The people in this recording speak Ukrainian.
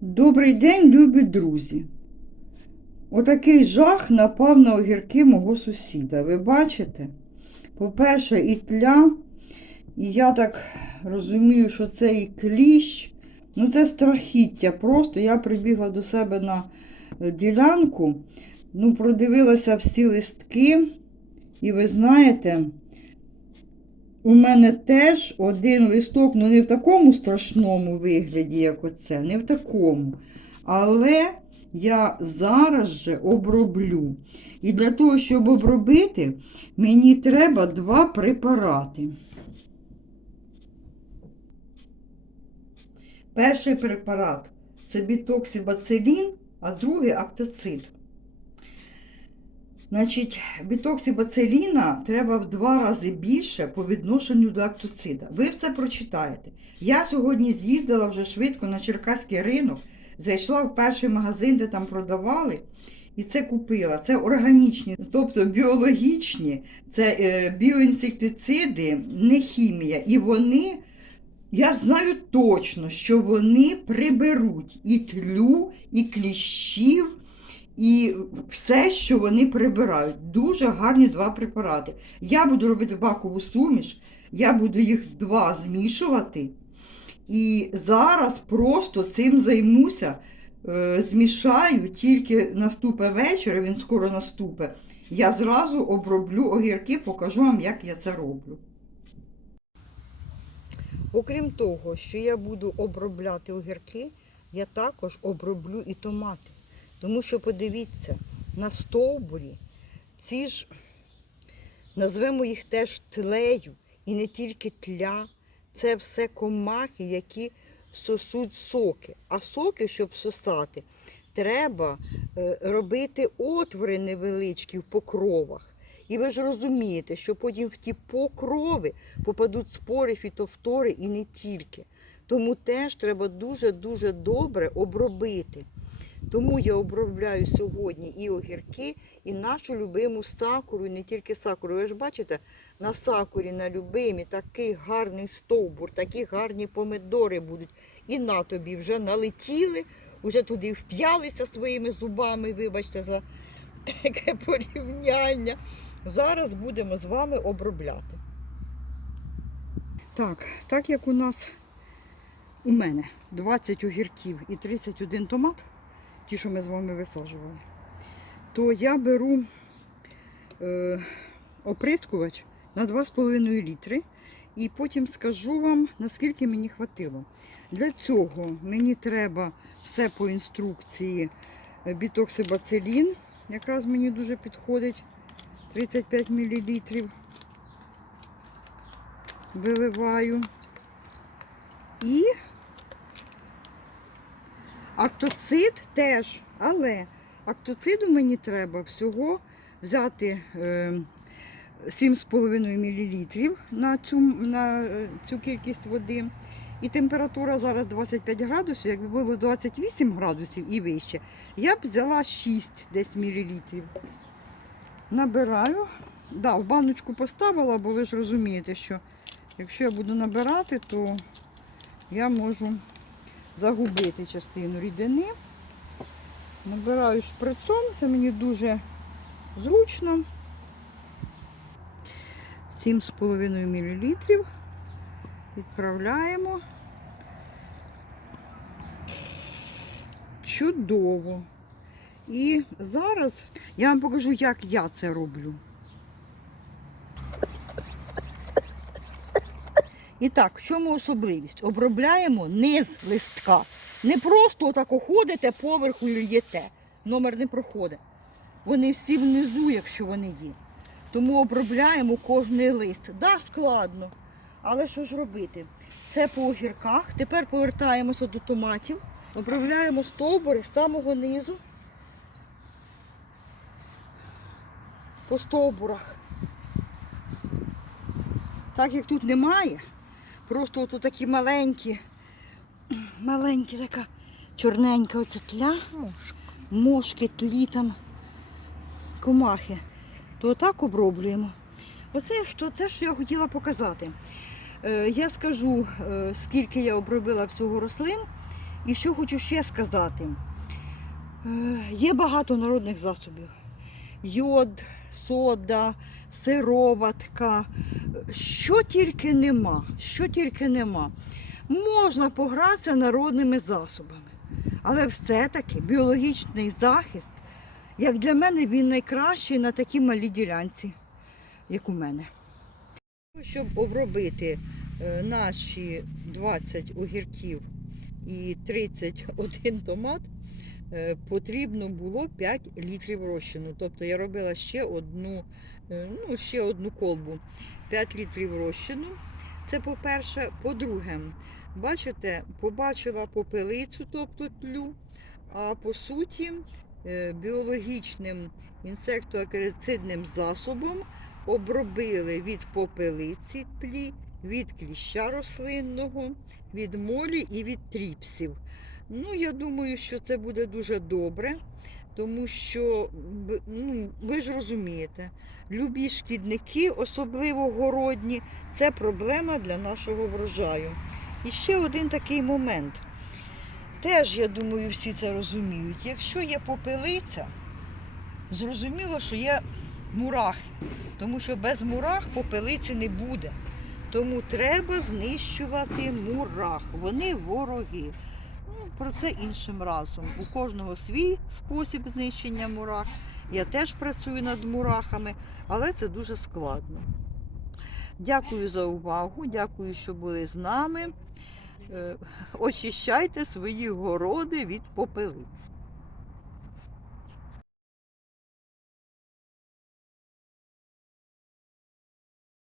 Добрий день, любі друзі. Отакий жах напав на огірки мого сусіда. Ви бачите? По-перше, і тля, і я так розумію, що це і кліщ. Ну, це страхіття. Просто я прибігла до себе на е, ділянку, ну, продивилася всі листки, і ви знаєте, у мене теж один листок, ну не в такому страшному вигляді, як оце, не в такому. Але я зараз же оброблю. І для того, щоб обробити, мені треба два препарати. Перший препарат це бітоксибацилін, а другий актоцид. Значить, бітоксибациліна треба в два рази більше по відношенню до актоцида. Ви все прочитаєте. Я сьогодні з'їздила вже швидко на Черкаський ринок, зайшла в перший магазин, де там продавали, і це купила. Це органічні, тобто біологічні, це е, біоінсектициди, не хімія. І вони, я знаю точно, що вони приберуть і тлю, і кліщів і все, що вони прибирають. Дуже гарні два препарати. Я буду робити бакову суміш, я буду їх два змішувати. І зараз просто цим займуся. Е, Змішаю, тільки наступе вечір, він скоро наступе. Я зразу оброблю огірки, покажу вам, як я це роблю. Окрім того, що я буду обробляти огірки, я також оброблю і томати. Тому що подивіться, на стовбурі ці ж, назвемо їх теж тлею, і не тільки тля, це все комахи, які сосуть соки. А соки, щоб сосати, треба е, робити отвори невеличкі в покровах. І ви ж розумієте, що потім в ті покрови попадуть спори, фітофтори і не тільки. Тому теж треба дуже-дуже добре обробити. Тому я обробляю сьогодні і огірки, і нашу любиму сакуру, і не тільки сакуру. Ви ж бачите, на сакурі, на любимі такий гарний стовбур, такі гарні помидори будуть. І на тобі вже налетіли, вже туди вп'ялися своїми зубами, вибачте, за таке порівняння. Зараз будемо з вами обробляти. Так, так як у нас у мене 20 огірків і 31 томат ті, що ми з вами висаджували, то я беру е, оприскувач на 2,5 літри і потім скажу вам, наскільки мені хватило. Для цього мені треба все по інструкції е, бітоксибацилін, якраз мені дуже підходить 35 мл. Виливаю. І Актоцид теж, але актоциду мені треба всього взяти е, 7,5 мл на цю, на е, цю кількість води. І температура зараз 25 градусів, якби було 28 градусів і вище, я б взяла 6 десь мл. Набираю. Да, в баночку поставила, бо ви ж розумієте, що якщо я буду набирати, то я можу загубити частину рідини. Набираю шприцом, це мені дуже зручно. 7,5 мл. Відправляємо. Чудово. І зараз я вам покажу, як я це роблю. І так, в чому особливість? Обробляємо низ листка. Не просто отако ходите поверху і льєте. Номер не проходить. Вони всі внизу, якщо вони є. Тому обробляємо кожний лист. Да, складно. Але що ж робити? Це по огірках. Тепер повертаємося до томатів. Обробляємо стовбури з самого низу. По стовбурах. Так як тут немає, Просто ото такі маленькі, маленькі така чорненька оця тля, мошки, тлі там, комахи. То отак оброблюємо. Оце що, те, що я хотіла показати. Е, я скажу, е, скільки я обробила всього рослин, І що хочу ще сказати. Е, Є багато народних засобів. Йод, сода, сироватка. Що тільки нема, що тільки нема. Можна погратися народними засобами. Але все-таки біологічний захист, як для мене, він найкращий на такій малій ділянці, як у мене. Щоб обробити е, наші 20 огірків і 31 томат, потрібно було 5 літрів розчину. Тобто я робила ще одну, е, ну, ще одну колбу. 5 літрів розчину. Це по-перше. По-друге, бачите, побачила попелицю, тобто тлю, а по суті е, біологічним інсектоакарицидним засобом обробили від попелиці тлі, від кліща рослинного, від молі і від тріпсів. Ну, я думаю, що це буде дуже добре, тому що ну, ви ж розумієте, любі шкідники, особливо городні, це проблема для нашого врожаю. І ще один такий момент. Теж, я думаю, всі це розуміють. Якщо є попелиця, зрозуміло, що є мурахи, тому що без мурах попелиці не буде. Тому треба знищувати мурах. Вони вороги. Про це іншим разом. У кожного свій спосіб знищення мурах. Я теж працюю над мурахами, але це дуже складно. Дякую за увагу, дякую, що були з нами. Е, Очищайте свої городи від попелиць.